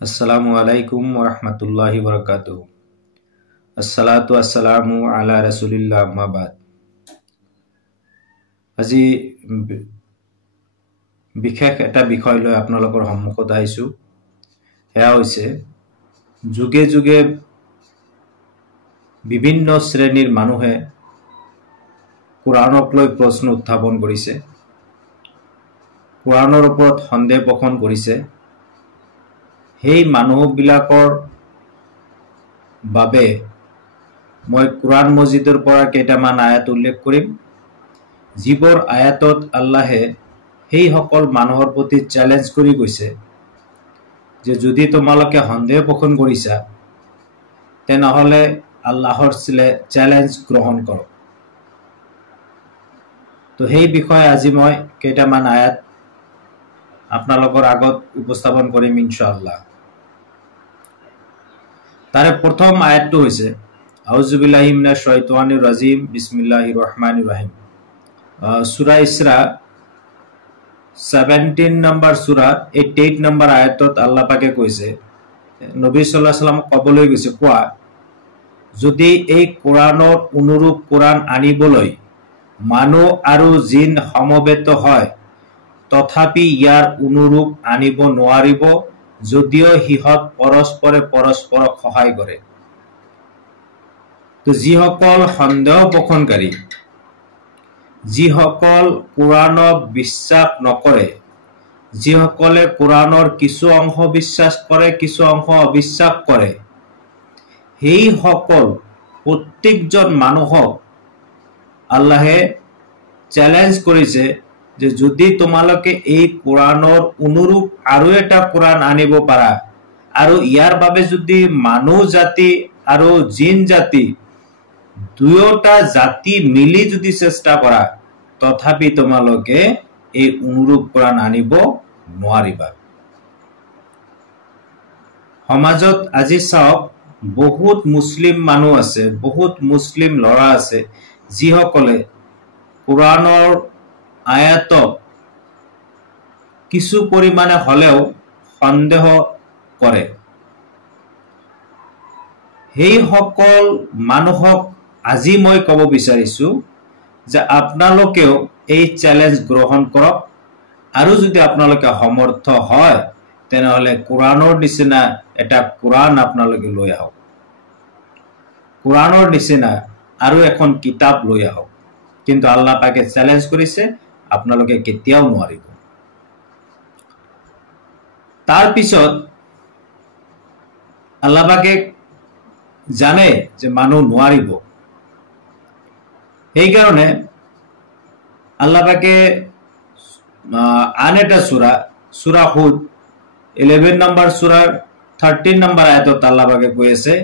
আসসালামু আলাইকুম ওয়া ৰাহমাতুল্লাহি ওয়া বাৰাকাতুহু। আসসালাতু ওয়াসসালামু আলা ৰাসূলিল্লাহ আম্মা বাদ। আজি বিশেষ এটা বিষয় লৈ আপোনালোকৰ সন্মুখত আহিছোঁ। এয়া হৈছে যুগে যুগে বিভিন্ন শ্ৰেণীৰ মানুহে কোৰাণক লৈ প্ৰশ্ন উত্থাপন কৰিছে, কোৰাণৰ ওপৰত সন্দেহ পোষণ কৰিছে। সেই মানুহবিলাকৰ বাবে মই কোৰাণ মজিদৰ পৰা কেইটামান আয়াত উল্লেখ কৰিম, যিবোৰ আয়াতত আল্লাহে সেই সকল মানুহৰ প্ৰতি চ্যালেঞ্জ কৰি গৈছে যে যদি তোমালোকে সন্দেহ পোষণ কৰিছা তেনেহলে আল্লাহৰ চ্যালেঞ্জ গ্ৰহণ কৰক। তো সেই বিষয়ে আজি মই কেইটামান আয়াত আপোনালোকৰ আগত উপস্থাপন কৰিম ইনশাআল্লাহ। তাৰে প্ৰথম আয়াতটো হৈছে আউযু বিল্লাহি মিনাশ শাইতানিৰ ৰাজিম, বিসমিল্লাহিৰ ৰহমানিৰ ৰহিম। সূৰা ইসৰা 17 নম্বৰ সূৰা 88 নম্বৰ আয়াতত আল্লাহ পাকে কৈছে, নবী সাল্লাল্লাহু আলাইহি ওয়াসাল্লাম কবলৈ গৈছে, কোৱা যদি এই কোৰাণৰ অনুৰূপ কোৰাণ আনিবলৈ মানুহ আৰু জিন সমবেত হয় তথাপি ইয়াৰ অনুৰূপ আনিব নোৱাৰিব, যদিও সিহঁত পৰস্পৰে পৰস্পৰক সহায় কৰে। তো যিসকল সন্দেহ পোষণকাৰী, যিসকল কোৰাণক বিশ্বাস নকৰে, যিসকলে কোৰাণৰ কিছু অংশ বিশ্বাস কৰে কিছু অংশ অবিশ্বাস কৰে, সেই সকল প্ৰত্যেকজন মানুহক আল্লাহে চ্যালেঞ্জ কৰিছে যে যদি তোমালোকে এই কোৰাণৰ অনুৰূপ আৰু এটা কোৰাণ আনিব পাৰা আৰু ইয়াৰ বাবে যদি মানুহ জাতি আৰু জিন জাতি দুয়োটা জাতি মিলি যদি চেষ্টা কৰা তথাপি তোমালোকে এই অনুৰূপ কোৰাণ আনিব নোৱাৰিবা। সমাজত আজি চাওক বহুত মুছলিম মানুহ আছে, বহুত মুছলিম ল'ৰা আছে যিসকলে কোৰাণৰ আয়াতক কিছু পৰিমাণে হলেও সন্দেহ কৰে। সেই সকল মানুহক আজি মই ক'ব বিচাৰিছো যে আপোনালোকেও এই চ্যালেঞ্জ গ্ৰহণ কৰক, আৰু যদি আপোনালোকে সমৰ্থ হয় তেনেহলে কোৰাণৰ নিচিনা এটা কোৰাণ আপোনালোকে লৈ আহক, কোৰাণৰ নিচিনা আৰু এখন কিতাপ লৈ আহক। কিন্তু আল্লাহ পাকে চ্যালেঞ্জ কৰিছে আপোনালোকে কেতিয়াও নোৱাৰিব। তাৰ পিছত আল্লাহ পাকে জানে যে মানুহ নোৱাৰিব, সেইকাৰণে আল্লাহ পাকে আন এটা সূৰা হুদ 11 নম্বৰ সূৰাৰ 13 নম্বৰ আয়াতত আল্লাহ পাকে কৈ আছে,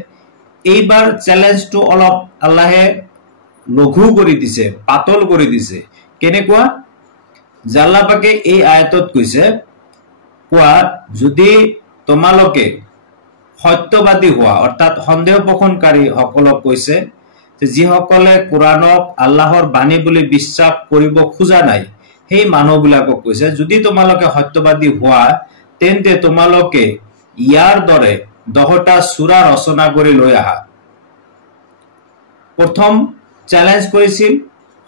এইবাৰ চ্যালেঞ্জটো অলপ আল্লাহে লঘু কৰি দিছে, পাতল কৰি দিছে। কেনেকুৱা? আল্লাহ পাকে এই আয়াতত কৈছে, কোৱা যদি তোমালোকে সত্যবাদী হোৱা, অৰ্থাৎ সন্দেহ পোষণকাৰী সকলক কৈছে যে যিসকলে কোৰাণক আল্লাহৰ বাণী বুলি বিশ্বাস কৰিব খোজা নাই সেই মানুহবিলাকক কৈছে যদি তোমালোকে সত্যবাদী হোৱা তেন্তে তোমালোকে ইয়াৰ দৰে 10টা সূৰা ৰচনা কৰি লৈ আহা। প্ৰথম চ্যালেঞ্জ কৰিছিল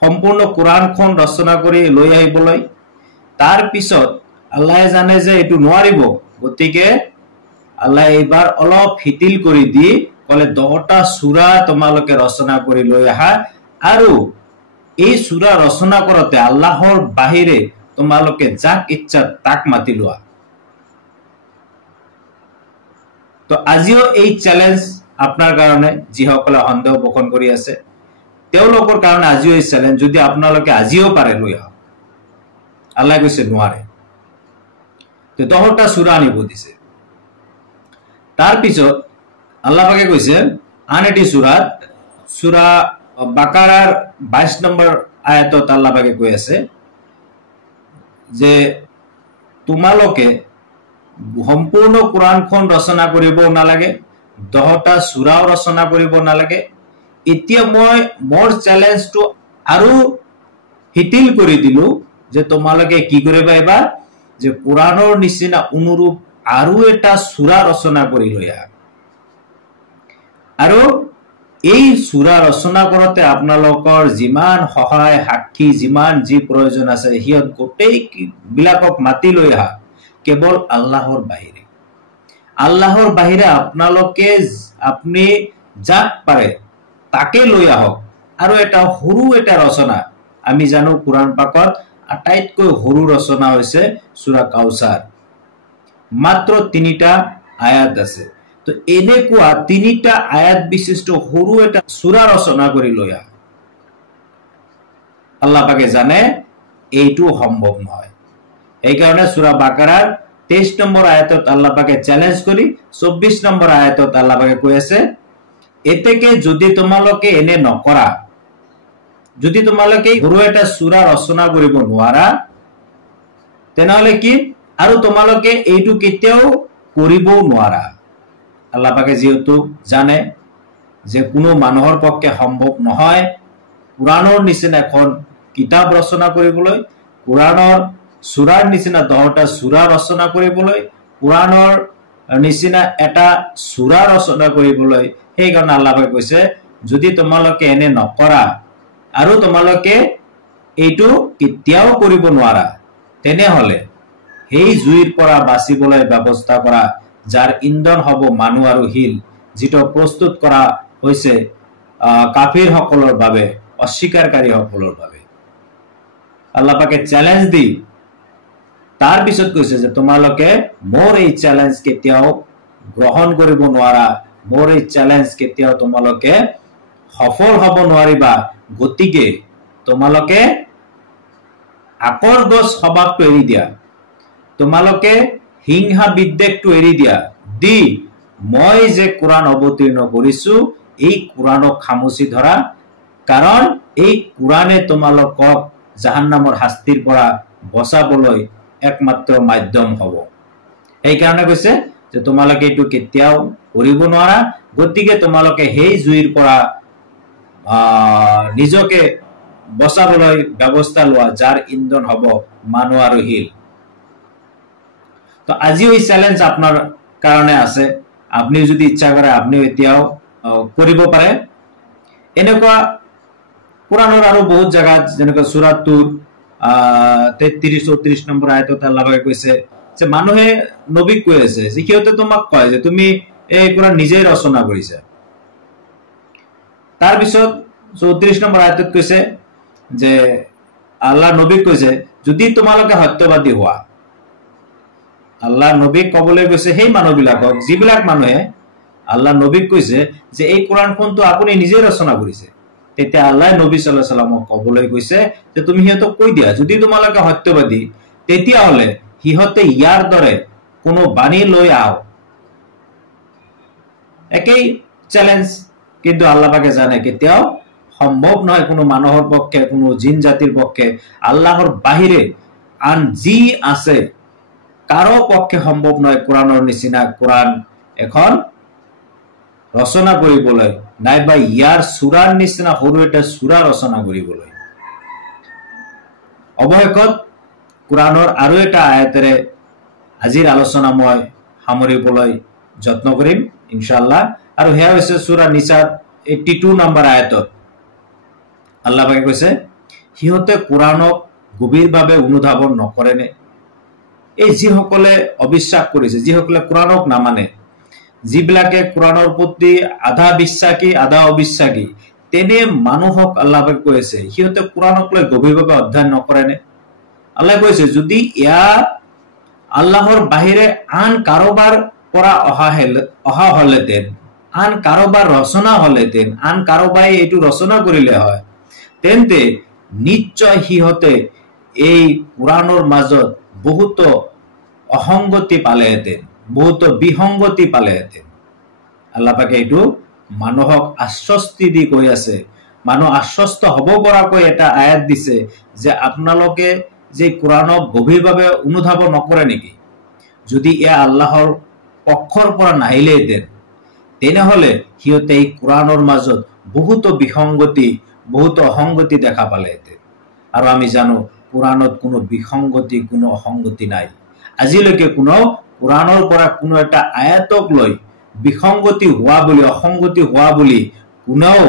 সম্পূৰ্ণ কোৰাণখন ৰচনা কৰি লৈ আহিবলৈ। তাৰ পিছত আল্লাহে জানে যে এইটো নোৱাৰিব, গতিকে আল্লাহ এইবাৰ অলপ শিথিল কৰি দি কলে 10টা সূৰা তোমালোকে ৰচনা কৰি লৈ আহা, আৰু এই সূৰা ৰচনা কৰোতে আল্লাহৰ বাহিৰে তোমালোকে যাক ইচ্ছা তাক মাতি লোৱা। তো আজিও এই চ্যালেঞ্জ আপোনাৰ কাৰণে যিসকলে সন্দেহ পোষণ কৰি আছে তেওঁলোকৰ কাৰণে আজিও এই চ্যালেঞ্জ, যদি আপোনালোকে আজিও পাৰে লৈ আহক। আল্লাহ কৈছে নোৱাৰে, তো 10টা সূৰা আনিব দিছে। তাৰ পিছত আল্লাহ পাকে কৈছে আন এটি সূৰা বাকাৰাৰ 22 নম্বৰ আয়াতত আল্লাহ পাকে কৈ আছে যে তোমালোকে সম্পূৰ্ণ কোৰাণখন ৰচনা কৰিব নালাগে, 10টা সূৰাও ৰচনা কৰিব নালাগে। এতিয়া মই মোৰ চ্যালেঞ্জটো আৰু শিথিল কৰি দিলো যে তোমালোকে কি কৰিবা এবাৰ যে কোৰাণৰ নিচিনা অনুৰূপ আৰু এটা সূৰা ৰচনা কৰি লয়া আৰু এই সূৰা ৰচনা কৰতে আপোনালোকৰ যিমান সহায় সাক্ষী যিমান যি প্ৰয়োজন আছে হিয়ত গোটেই বিলাকক মাতি লৈ আহা কেৱল আল্লাহৰ বাহিৰে আপোনালোকে আপনি যাক পাৰে তাকে লৈ আহক আৰু এটা সৰু এটা ৰচনা আমি জানো কুৰান পাকত আটাইতকৈ সৰু ৰচনা হৈছে সূৰা কাউসাৰ মাত্ৰ 3টা আয়াত আছে তো এনেকুৱা 3টা আয়াত বিশিষ্ট সৰু এটা সূৰা ৰচনা কৰি লয়া আল্লাহ পাকে জানে এইটো সম্ভৱ নহয় এই কাৰণে সূৰা বাকাৰাৰ 23 নম্বৰ আয়াতত আল্লাহ পাকে চ্যালেঞ্জ কৰি 24 নম্বৰ আয়াতত আল্লাহ পাকে কৈ আছে এতেকে যদি তোমালোকে এনে নকৰা যদি তোমালোকে সৰু এটা সূৰা ৰচনা কৰিব নোৱাৰা তেনেহলে কি আৰু তোমালোকে এইটো কেতিয়াও কৰিবও নোৱাৰা আল্লাহ পাকে যেহেতু জানে যে কোনো মানুহৰ পক্ষে সম্ভৱ নহয় কুৰানৰ নিচিনা এখন কিতাপ ৰচনা কৰিবলৈ কুৰানৰ সূৰাৰ নিচিনা 10টা সূৰা ৰচনা কৰিবলৈ কুৰানৰ নিচিনা এটা সূৰা ৰচনা কৰিবলৈ সেই কাৰণে আল্লাহ পাকে কৈছে যদি তোমালোকে এনে নকৰা আৰু তোমালোকে এইটো কেতিয়াও কৰিব নোৱাৰা তেনেহলে সেই জুইৰ পৰা বাচিবলৈ ব্যৱস্থা কৰা যাৰ ইন্ধন হ'ব মানুহ আৰু হিল যেটো প্ৰস্তুত কৰা হৈছে কাফিৰ সকলৰ বাবে অস্বীকাৰকাৰী সকলৰ বাবে আল্লাহ পাকে চ্যালেঞ্জ দি তাৰ পিছত কৈছে যে তোমালোকে মোৰ এই চ্যালেঞ্জ কেতিয়াও গ্ৰহণ কৰিব নোৱাৰা মোৰ এই চ্যালেঞ্জ কেতিয়াও তোমালোকে সফল হ'ব নোৱাৰিবা গতিকে তোমালোকে আকৰ্গছ স্বভাৱটো এৰি দিয়া তোমালোকে হিংসা বিদ্বেষটো এৰি দিয়া দি মই যে কুৰান অৱতীৰ্ণ কৰিছো এই কুৰানক খামুচি ধৰা কাৰণ এই কুৰানে তোমালোকক জাহান্নামৰ শাস্তিৰ পৰা বচাবলৈ একমাত্ৰ মাধ্যম হ'ব এই কাৰণে কৈছে যে তোমালোকে এইটো কেতিয়াও কৰিব নোৱাৰা গতিকে তোমালোকে সেই জুইৰ পৰা নিজকে বচাবলৈ ব্যৱস্থা লোৱা যাৰ ইন্ধন হ'ব মানুহ আৰু হিল তো আজি এই চ্যালেঞ্জ আপনাৰ কাৰণে আছে আপনি যদি ইচ্ছা কৰে আপনি এতিয়াও কৰিব পাৰে এনেকুৱা কুৰানৰ আৰু বহুত জায়গা যেনেকৈ সূৰা তুৰ 33 34 নম্বৰ আয়াতত আল্লাহ পাকে কৈছে যে মানুহে নবীক কৈ আছে যে কিয়তে তোমাক কয় যে তুমি এই কুৰান নিজেই ৰচনা কৰিছা তাৰ পিছত 34 নম্বৰ আয়াতত কৈছে যে আল্লাহ নবীক কৈছে যদি তোমালোকে সত্যবাদী হোৱা আল্লাহ নবীক কবলৈ কৈছে সেই মানুহবিলাকক যিবিলাক মানুহে আল্লাহ নবীক কৈছে যে এই কুৰানখনটো আপুনি নিজে ৰচনা কৰিছে তেতিয়া আল্লাহ নবী সাল্লাল্লাহু আলাইহি ওয়াসাল্লামক কবলৈ কৈছে যে তুমি হিয়তক কৈ দিয়া যদি তোমালোকে সত্যবাদী তেতিয়া হলে হিয়তে ইয়াৰ দৰে কোনো বাণী লৈ আও একই চ্যালেঞ্জ কিন্তু আল্লাহ পাকে জানে কেতিয়াও সম্ভৱ নহয় কোনো মানুহৰ পক্ষে কোনো জিন জাতিৰ পক্ষে আল্লাহৰ বাহিৰে আন যি আছে কাৰো পক্ষে সম্ভৱ নহয় কুৰানৰ নিচিনা কুৰান এখন ৰচনা কৰিবলৈ নাইবা ইয়াৰ সূৰাৰ নিচিনা সৰু এটা সূৰা ৰচনা কৰিবলৈ অৱশেষত কুৰানৰ আৰু এটা আয়াতেৰে আজিৰ আলোচনা মই সামৰিবলৈ যত্ন কৰিম ইনশাআল্লাহ আৰু হেয়া হৈছে সূৰা নিসাৰ 82 নম্বৰ আয়াতত আল্লাহ পাকে কৈছে হিয়তে কুৰানক গভীৰভাৱে অনুধাৱন নকৰেনে এই যিসকলে অবিশ্বাস কৰিছে যিসকলে কুৰানক নামানে যিবিলাকে কুৰানৰ প্ৰতি আধা বিশ্বাসী আধা অবিশ্বাসী তেনে মানুহক আল্লাহ পাকে কৈছে হিয়তে কুৰানক লৈ গভীৰভাৱে অধ্যয়ন নকৰেনে আল্লাহ কৈছে যদি ইয়া আল্লাহৰ বাহিৰে আন কাৰোবাৰ পৰা অহা হলেতেন আন কাৰোবাৰ ৰচনা হলেতেন আন কাৰোবাই এইটো ৰচনা কৰিলে হয় তেন্তে নিশ্চয় হিহতে এই কুৰানৰ মাজত বহুত অসংগতি পালেহেঁতেন বহুত বিসংগতি পালেহেঁতেন আল্লাহ পাকে এইটো মানুহক আশ্বস্তি দি কৈ আছে মানুহ আশ্বস্ত হ'ব পৰাকৈ এটা আয়াত দিছে যে আপোনালোকে যে কুৰানক গভীৰভাৱে অনুধাৱন নকৰে নেকি যদি ইয়া আল্লাহৰ পক্ষৰ পৰা নাহিলেহেঁতেন তেনেহলে হিয়তে এই কুৰানৰ মাজত বহুত বিসংগতি বহুত অসংগতি দেখা পালেহেঁতেন আৰু আমি জানো কুৰানত কোনো বিসংগতি কোনো অসংগতি নাই আজিলৈকে কোনো কোৰআনৰ পৰা কোনো এটা আয়াতক লৈ বিসংগতি হোৱা বুলি অসংগতি হোৱা বুলি কোনেও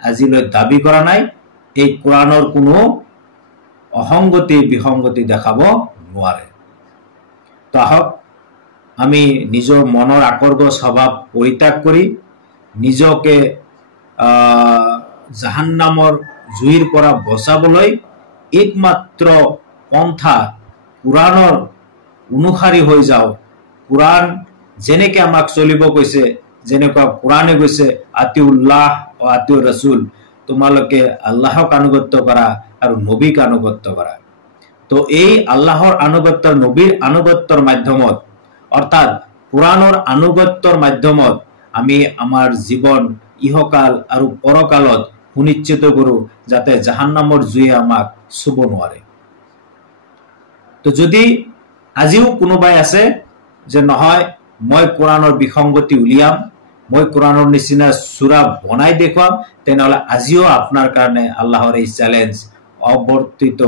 আজিলৈ দাবী কৰা নাই এই কোৰআনৰ কোনো অসংগতি বিসংগতি দেখাব নোৱাৰে তো আহক আমি নিজৰ মনৰ আকৰ্গ স্বভাৱ পৰিত্যাগ কৰি নিজকে জাহান্নামৰ জুইৰ পৰা বচাবলৈ একমাত্ৰ পন্থা কোৰআনৰ অনুসাৰী হৈ যাও কোৰআন যেনেকৈ আমাক চলিব কৈছে যেনেকৈ কোৰআনে কৈছে আতিউল্লাহ ও আতিউৰ ৰাসূল তোমালোকে আল্লাহক আনুগত্য কৰা আৰু নবীক আনুগত্য কৰা তো এই আল্লাহৰ আনুগত্য নবীৰ আনুগত্যৰ মাধ্যমত অৰ্থাৎ কোৰআনৰ আনুগত্যৰ মাধ্যমত আমি আমাৰ জীৱন ইহকাল আৰু পৰকালত সুনিশ্চিত কৰো যাতে জাহান্নামৰ জুয়ে আমাক চুব নোৱাৰে তো যদি আজিও কোনোবাই আছে যে নহয় মই কোৰআনৰ বিসংগতি উলিয়াম মই কোৰআনৰ নিচিনা সূৰা বনাই দেখুৱাম তেনেহলে আজিও আপোনাৰ কাৰণে আল্লাহৰ এই চ্যালেঞ্জ অবৰ্তিত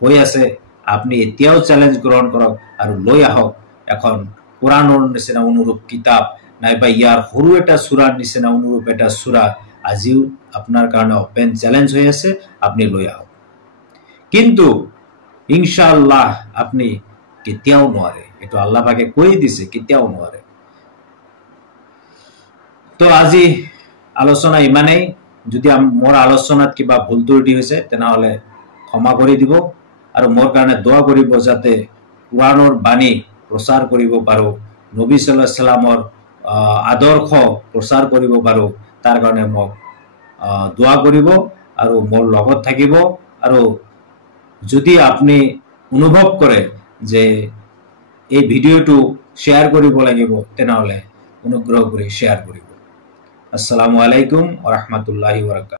হৈ আছে আপনি এতিয়াও চ্যালেঞ্জ গ্ৰহণ কৰক আৰু লৈ আহক এখন কোৰআনৰ নিচিনা অনুৰূপ কিতাপ নাইবা ইয়াৰ সৰু এটা সূৰাৰ নিচিনা অনুৰূপ এটা সূৰা আজিও আপনার কারণে ওপেন চ্যালেঞ্জ হৈ আছে আপনি লৈ আহক কিন্তু ইনশাআল্লাহ আপনি কেতিয়াও নোৱাৰে এটো আল্লাহ পাকে কৈ দিছে কেতিয়াও নোৱাৰে তো আজি আলোচনা ইমানেই যদি মোৰ আলোচনাত কিবা ভুল ত্ৰুটি হৈছে তেনেহলে ক্ষমা কৰি দিব আৰু মোৰ কাৰণে দোয়া কৰিব যাতে কোৰআনৰ বাণী প্ৰচাৰ কৰিব পাৰো নবী সাল্লাল্লাহু আলাইহি সাল্লামৰ আদৰ্শ প্ৰচাৰ কৰিব পাৰো তাৰ কাৰণে মোক দোয়া কৰিব আৰু মোৰ লগত থাকিব আৰু যদি আপনি অনুভৱ কৰে যে এই ভিডিওটো শেয়াৰ কৰিব লাগিব তেনেহলে অনুগ্ৰহ কৰি শেয়াৰ কৰিব আসসালামু আলাইকুম ওয়া ৰাহমাতুল্লাহি ওয়া বাৰাকাতুহু